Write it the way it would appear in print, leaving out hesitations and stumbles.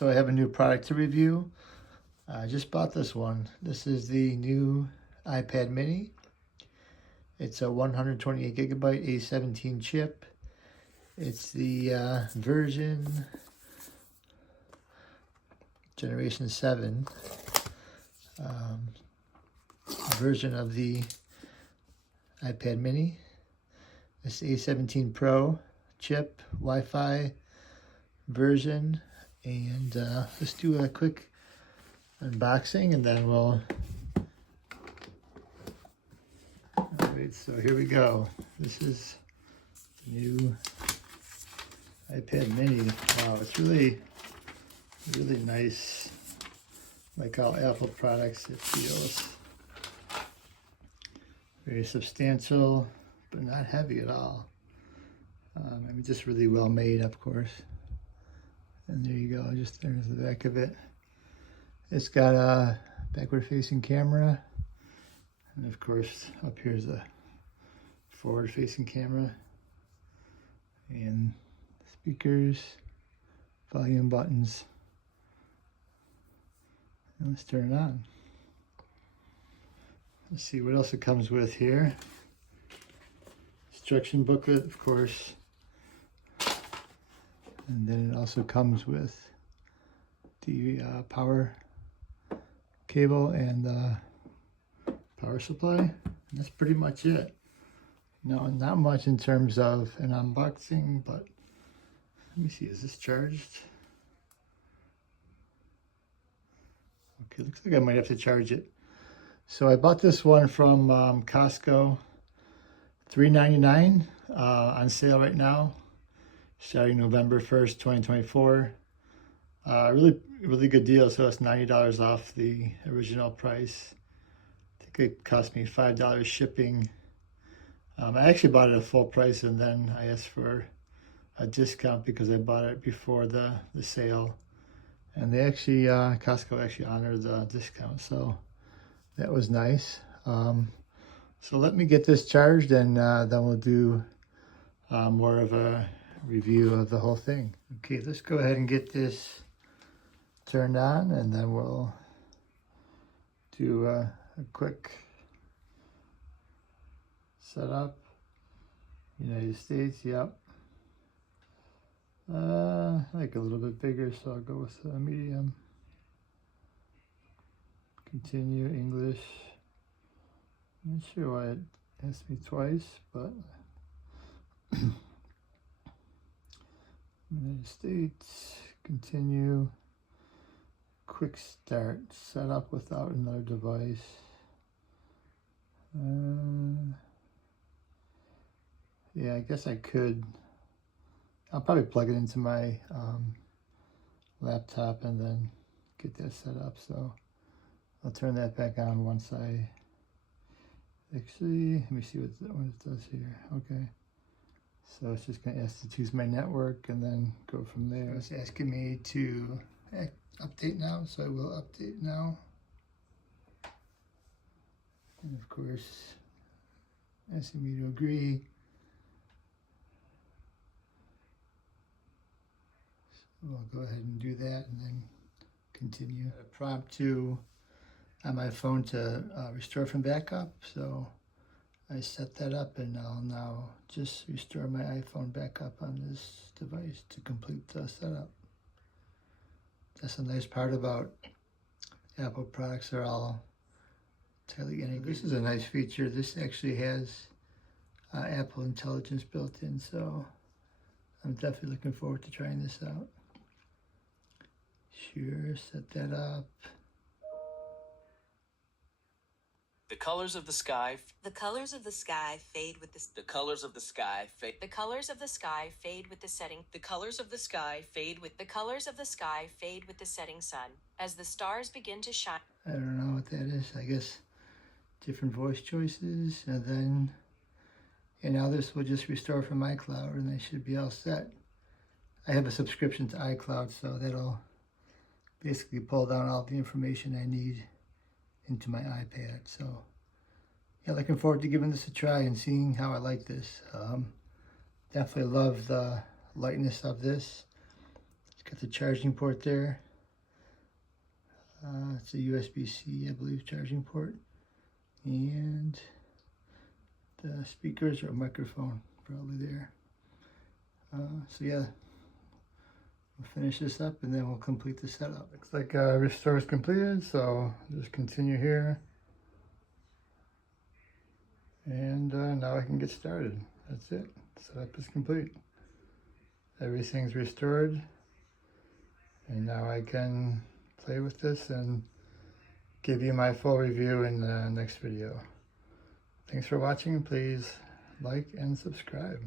So I have a new product to review. I just bought this one. This is the new iPad mini. It's a 128 gigabyte A17 chip. It's the version Generation 7 version of the iPad mini. This A17 Pro chip, Wi-Fi version. And let's do a quick unboxing and then we'll... Alright, so here we go. This is the new iPad mini. Wow, it's really nice. Like all Apple products, it feels very substantial, but not heavy at all. I mean, just really well made, of course. And there you go, just there's the back of it. It's got a backward facing camera. And of course, up here's a forward facing camera. And speakers, volume buttons. And let's turn it on. Let's see what else it comes with here. Instruction booklet, of course. And then it also comes with the power cable and power supply. And that's pretty much it. No, not much in terms of an unboxing, but let me see, is this charged? Okay, looks like I might have to charge it. So I bought this one from Costco, $3.99 on sale right now, starting November 1st, 2024. Really good deal. So it's $90 off the original price. I think it cost me $5 shipping. I actually bought it at full price and then I asked for a discount because I bought it before the sale. And they actually, Costco actually honored the discount. So that was nice. So let me get this charged and then we'll do more of a review of the whole thing. Okay, let's go ahead and get this turned on and then we'll do a quick setup. United States, yep. I like a little bit bigger, so I'll go with medium. Continue, English. I'm not sure why it asked me twice, but United States, continue, quick start, set up without another device. Yeah, I guess I could. I'll probably plug it into my laptop and then get that set up. So I'll turn that back on once I actually, let me see what it does here. Okay. So it's just going to ask to choose my network and then go from there. It's asking me to update now, so I will update now. And of course, asking me to agree. So I'll go ahead and do that and then continue. A prompt on my phone to restore from backup. So I set that up and I'll now just restore my iPhone backup on this device to complete the setup. That's a nice part about Apple products. They're all tightly integrated. This is a nice feature. This actually has Apple Intelligence built in, so I'm definitely looking forward to trying this out. Sure, set that up. The colors of the sky. The colors of the sky fade with the... The colors of the sky fade. The colors of the sky fade with the setting. The colors of the sky fade with... The colors of the sky fade with the setting sun. As the stars begin to shine... I don't know what that is. I guess different voice choices. And then... And now this will just restore from iCloud and they should be all set. I have a subscription to iCloud, so that'll basically pull down all the information I need into my iPad. So yeah, looking forward to giving this a try and seeing how I like this. Definitely love the lightness of this. It's got the charging port there. It's a USB-C, I believe, charging port. And the speakers or microphone probably there. So yeah, we'll finish this up and then we'll complete the setup. Looks like restore is completed, so just continue here. And now I can get started. That's it. Setup is complete. Everything's restored. And now I can play with this and give you my full review in the next video. Thanks for watching. Please like and subscribe.